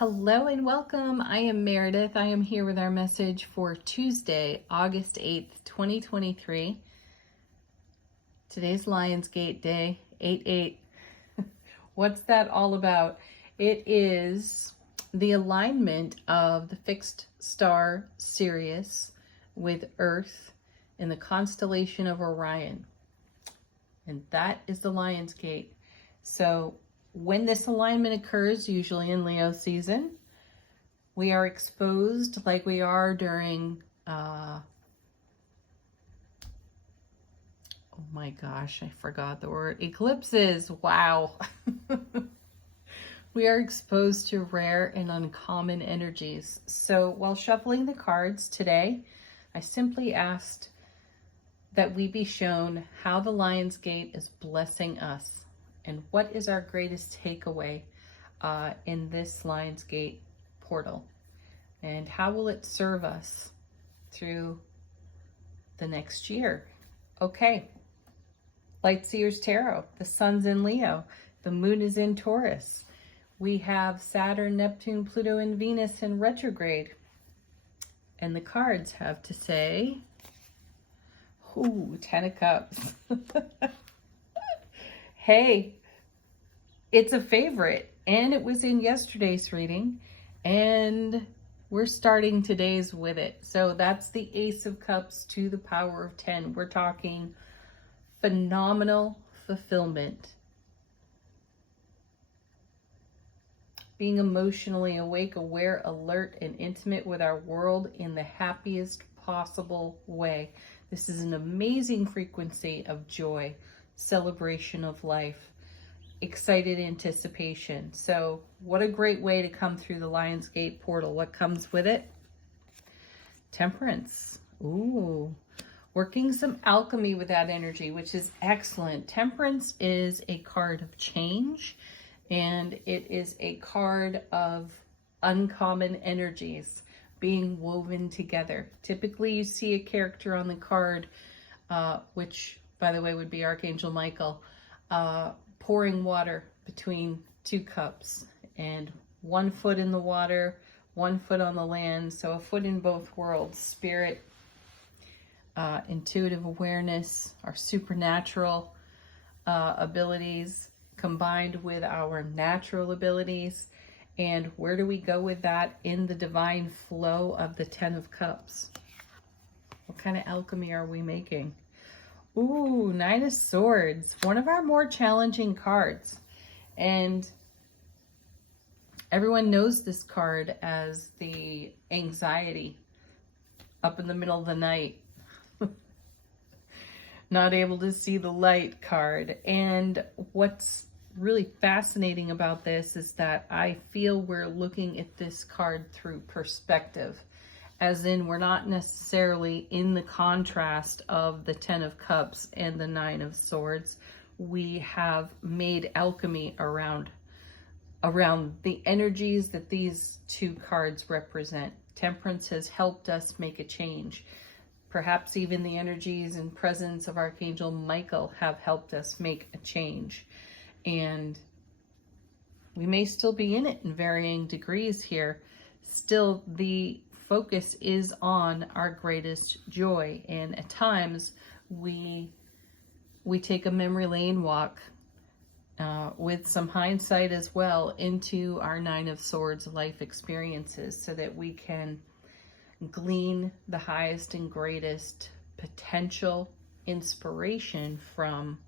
Hello and welcome. I am Meredith. I am here with our message for Tuesday, August 8th, 2023. Today's Lionsgate Day, 8-8. What's that all about? It is the alignment of the fixed star Sirius with Earth in the constellation of Orion. And that is the Lionsgate. So when this alignment occurs, usually in Leo season, we are exposed like we are during, oh my gosh, I forgot the word, eclipses. Wow. We are exposed to rare and uncommon energies. So while shuffling the cards today, I simply asked that we be shown how the Lionsgate is blessing us. And what is our greatest takeaway in this Lionsgate portal? And how will it serve us through the next year? Okay, Lightseers Tarot. The sun's in Leo. The moon is in Taurus. We have Saturn, Neptune, Pluto, and Venus in retrograde. And the cards have to say, ooh, 10 of Cups. Hey, it's a favorite, and it was in yesterday's reading, and we're starting today's with it. So that's the Ace of Cups to the power of 10. We're talking phenomenal fulfillment. Being emotionally awake, aware, alert, and intimate with our world in the happiest possible way. This is an amazing frequency of joy, celebration of life, excited anticipation. So what a great way to come through the Lionsgate portal. What comes with it? Temperance. Ooh, working some alchemy with that energy, which is excellent. Temperance is a card of change, and it is a card of uncommon energies being woven together. Typically you see a character on the card, which by the way would be Archangel Michael, pouring water between two cups, and 1 foot in the water, 1 foot on the land. So a foot in both worlds. Spirit, intuitive awareness, our supernatural abilities combined with our natural abilities. And where do we go with that? In the divine flow of the 10 of Cups. What kind of alchemy are we making? Ooh, 9 of Swords, one of our more challenging cards. And everyone knows this card as the anxiety up in the middle of the night. Not able to see the light card. And what's really fascinating about this is that I feel we're looking at this card through perspective. As in, we're not necessarily in the contrast of the 10 of Cups and the 9 of Swords. We have made alchemy around the energies that these two cards represent. Temperance has helped us make a change. Perhaps even the energies and presence of Archangel Michael have helped us make a change. And we may still be in it in varying degrees here. Still, the focus is on our greatest joy, and at times we take a memory lane walk with some hindsight as well into our 9 of Swords life experiences, so that we can glean the highest and greatest potential inspiration from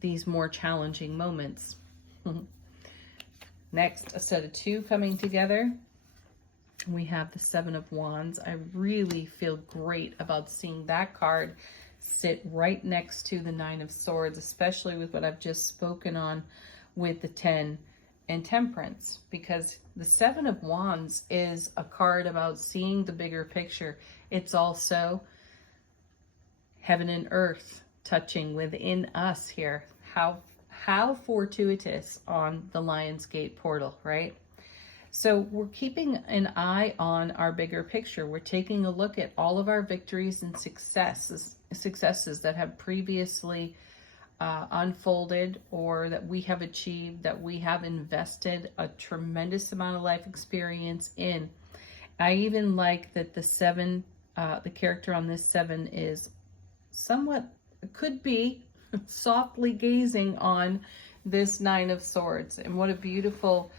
these more challenging moments. Next, a set of 2 coming together. We have the 7 of Wands. I really feel great about seeing that card sit right next to the 9 of Swords, especially with what I've just spoken on with the 10 and Temperance, because the 7 of Wands is a card about seeing the bigger picture. It's also heaven and earth touching within us here. How fortuitous on the Lionsgate portal, right? So we're keeping an eye on our bigger picture. We're taking a look at all of our victories and successes that have previously unfolded or that we have achieved, that we have invested a tremendous amount of life experience in. I even like that the seven, the character on this seven is somewhat, could be softly gazing on this Nine of Swords. And what a beautiful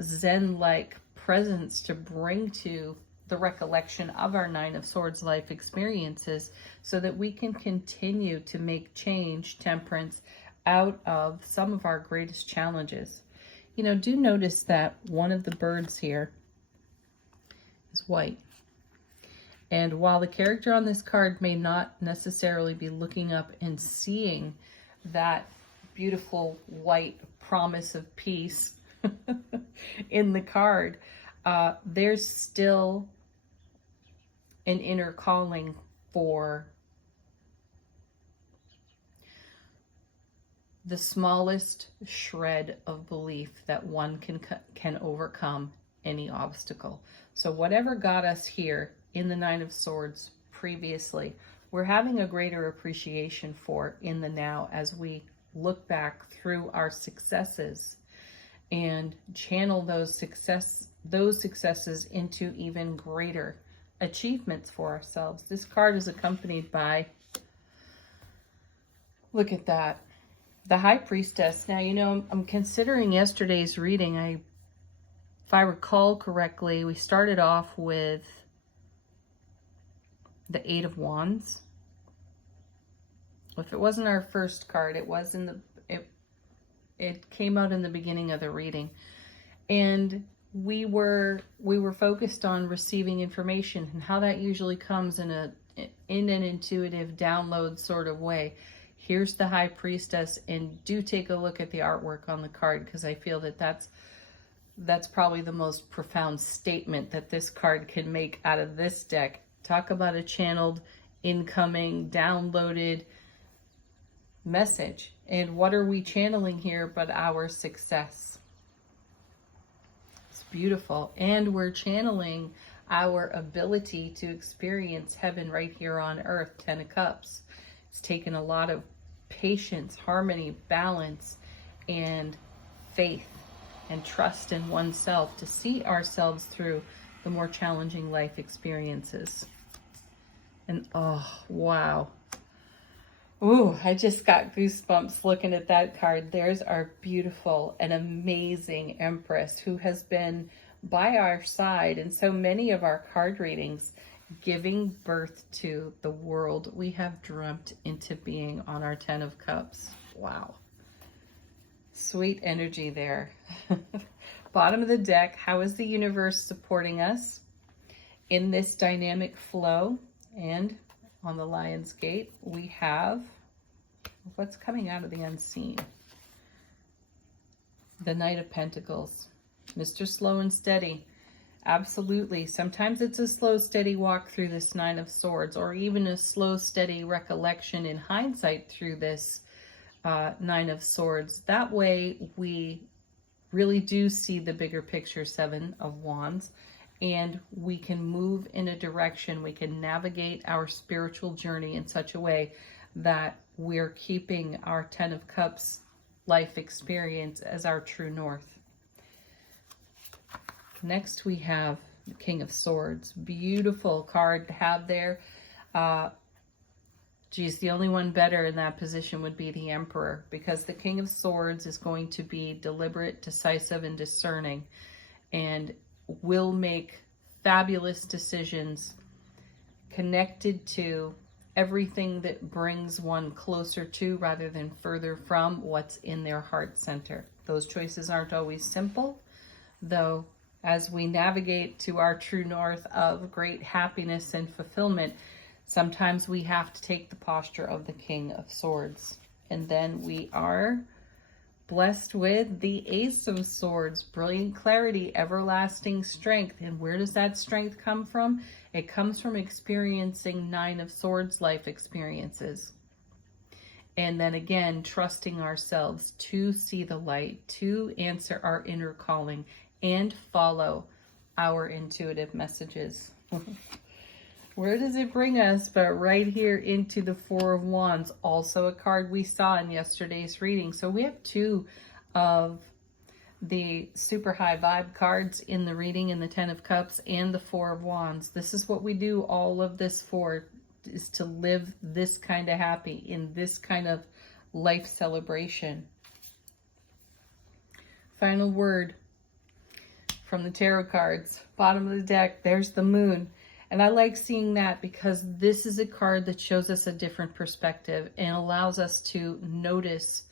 Zen-like presence to bring to the recollection of our Nine of Swords life experiences, so that we can continue to make change, temperance, out of some of our greatest challenges. You know, do notice that one of the birds here is white. And while the character on this card may not necessarily be looking up and seeing that beautiful white promise of peace in the card, there's still an inner calling for the smallest shred of belief that one can overcome any obstacle. So whatever got us here in the Nine of Swords previously, we're having a greater appreciation for in the now as we look back through our successes and channel those successes into even greater achievements for ourselves. This card is accompanied by, look at that, the High Priestess. Now, you know, I'm considering yesterday's reading. If I recall correctly, we started off with the Eight of Wands. If it wasn't our first card, it was in the, it came out in the beginning of the reading. And we were focused on receiving information and how that usually comes in an intuitive download sort of way. Here's the High Priestess, and do take a look at the artwork on the card, because I feel that that's probably the most profound statement that this card can make out of this deck. Talk about a channeled, incoming, downloaded message. And what are we channeling here but our success? It's beautiful. And we're channeling our ability to experience heaven right here on earth. Ten of Cups. It's taken a lot of patience, harmony, balance, and faith and trust in oneself to see ourselves through the more challenging life experiences. And oh, wow. Ooh, I just got goosebumps looking at that card. There's our beautiful and amazing Empress, who has been by our side in so many of our card readings, giving birth to the world we have dreamt into being on our Ten of Cups. Wow. Sweet energy there. Bottom of the deck, how is the universe supporting us in this dynamic flow? And on the Lion's Gate, we have what's coming out of the unseen. The Knight of Pentacles. Mr. Slow and Steady. Absolutely. Sometimes it's a slow, steady walk through this Nine of Swords, or even a slow, steady recollection in hindsight through this Nine of Swords. That way we really do see the bigger picture, Seven of Wands, and we can move in a direction, we can navigate our spiritual journey in such a way that we're keeping our Ten of Cups life experience as our true north. Next we have the King of Swords. Beautiful card to have there. Geez, the only one better in that position would be the Emperor, because the King of Swords is going to be deliberate, decisive, and discerning, and will make fabulous decisions connected to everything that brings one closer to, rather than further from, what's in their heart center. Those choices aren't always simple, though as we navigate to our true north of great happiness and fulfillment, sometimes we have to take the posture of the King of Swords. And then we are blessed with the Ace of Swords, brilliant clarity, everlasting strength. And where does that strength come from? It comes from experiencing Nine of Swords life experiences. And then again, trusting ourselves to see the light, to answer our inner calling, and follow our intuitive messages. Where does it bring us? But right here into the Four of Wands, also a card we saw in yesterday's reading. So we have two of the super high vibe cards in the reading, in the Ten of Cups and the Four of Wands. This is what we do all of this for, is to live this kind of happy, in this kind of life celebration. Final word from the tarot cards. Bottom of the deck, there's the moon. And I like seeing that because this is a card that shows us a different perspective and allows us to notice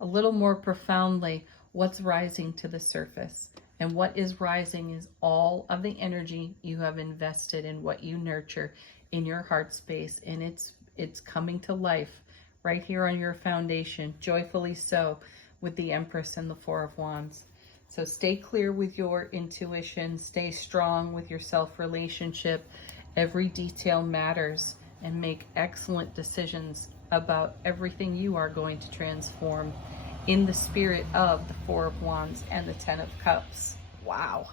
a little more profoundly what's rising to the surface. And what is rising is all of the energy you have invested in what you nurture in your heart space. And it's coming to life right here on your foundation, joyfully so, with the Empress and the Four of Wands. So stay clear with your intuition, stay strong with your self-relationship. Every detail matters, and make excellent decisions about everything you are going to transform in the spirit of the Four of Wands and the Ten of Cups. Wow,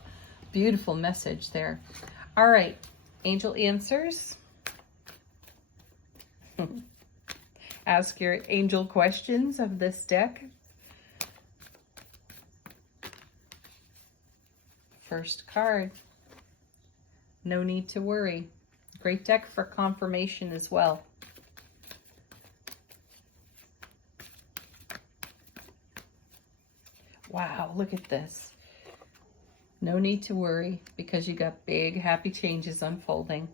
beautiful message there. All right, angel answers. Ask your angel questions of this deck. First card, no need to worry. Great deck for confirmation as well. Wow, look at this. No need to worry because you got big, happy changes unfolding.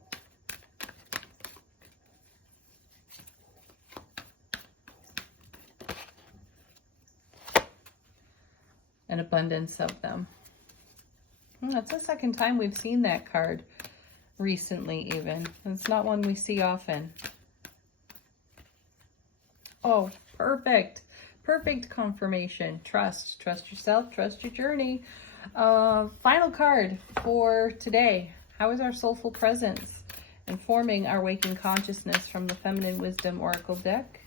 An abundance of them. That's the second time we've seen that card recently even. It's not one we see often. Oh, perfect. Perfect confirmation. Trust. Trust yourself. Trust your journey. Final card for today. How is our soulful presence informing our waking consciousness from the Feminine Wisdom Oracle deck?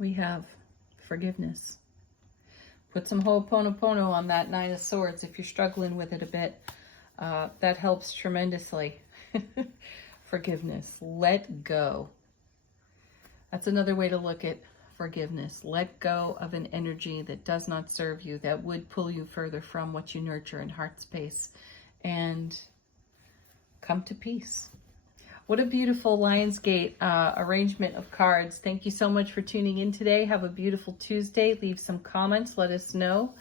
We have forgiveness. Put some Ho'oponopono on that Nine of Swords if you're struggling with it a bit. That helps tremendously. Forgiveness. Let go. That's another way to look at forgiveness. Let go of an energy that does not serve you, that would pull you further from what you nurture in heart space, and come to peace. What a beautiful Lionsgate arrangement of cards. Thank you so much for tuning in today. Have a beautiful Tuesday. Leave some comments. Let us know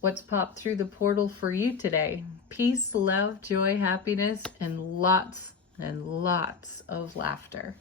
what's popped through the portal for you today. Peace, love, joy, happiness, and lots of laughter.